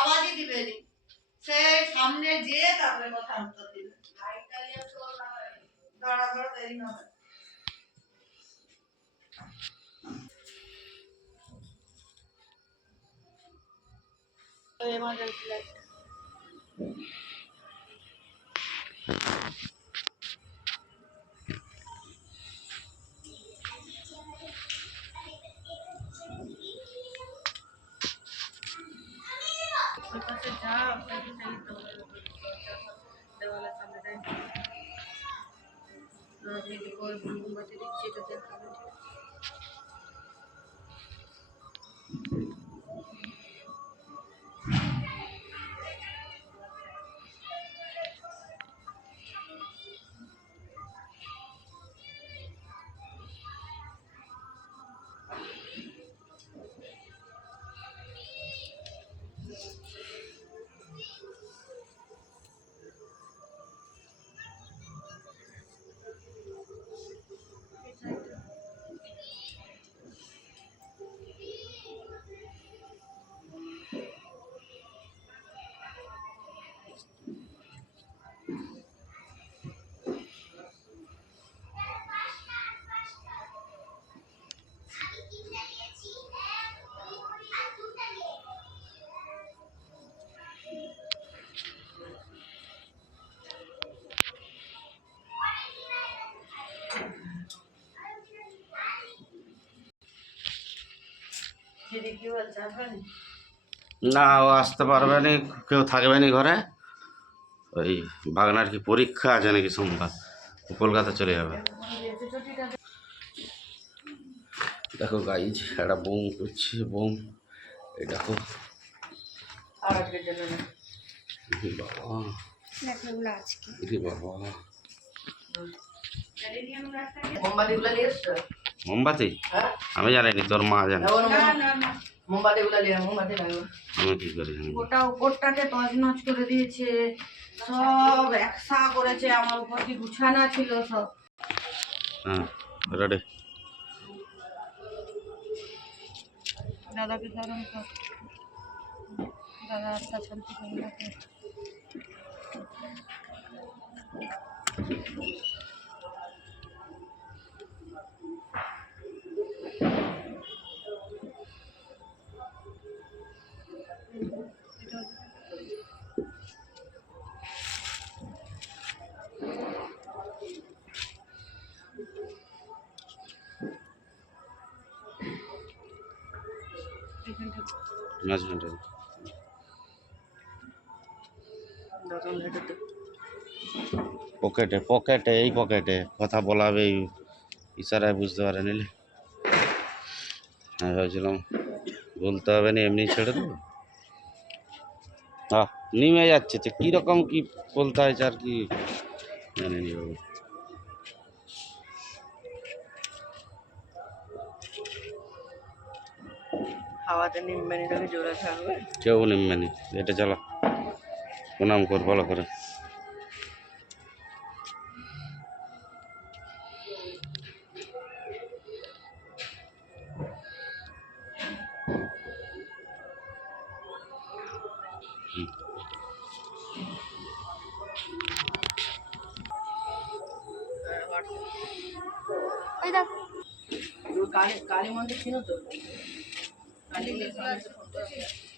আওয়াজই দিবে সে সামনে যেয়ে তারপরে কথা উত্তর দিবে। দাঁড়া দাঁড়া ऊपर से झा और सही सही देवाला सामने जाए না ও আসতে পারবে না কেউ থাকবে না ঘরে। ওই বাগনার কি পরীক্ষা আছে নাকি সোমবার? কলকাতা চলে যাবে। দেখো গাইজ একটা বোম করছে বোম। এই দেখো। বাবা। বাবা। মোমবাতিগুলো নিয়ে এসছো? মোমবাতি? হ্যাঁ আমি জানিনি তোর মা জানে। আমি কি করে জানি? গোটা উপরটাকে তছনছ করে দিয়েছে সব একসা করেছে আমার উপর কি গুছানা ছিল সব। হ্যাঁ রেডি। দাদাকে গরম কর। দাদা আত্মা শান্তি করে হেঁটে পকেটে পকেটে এই পকেটে কথা বলাবে ইশারায় বুঝতে পারে নিলে। আমি ভাবছিলাম, বলতে হবে না, এমনি ছেড়ে দেবো? হ্যাঁ নিমে যাচ্ছে, তো কীরকম কী বলতে হয়েছে আর কি? জানি বাবু। হাওয়াতে নিম্বানিটাকে জোরে থাকবে কেউ নেমবে এটা চলো প্রণাম কর ভালো করে। কালী কালী মন্দির ছিল তো? কালী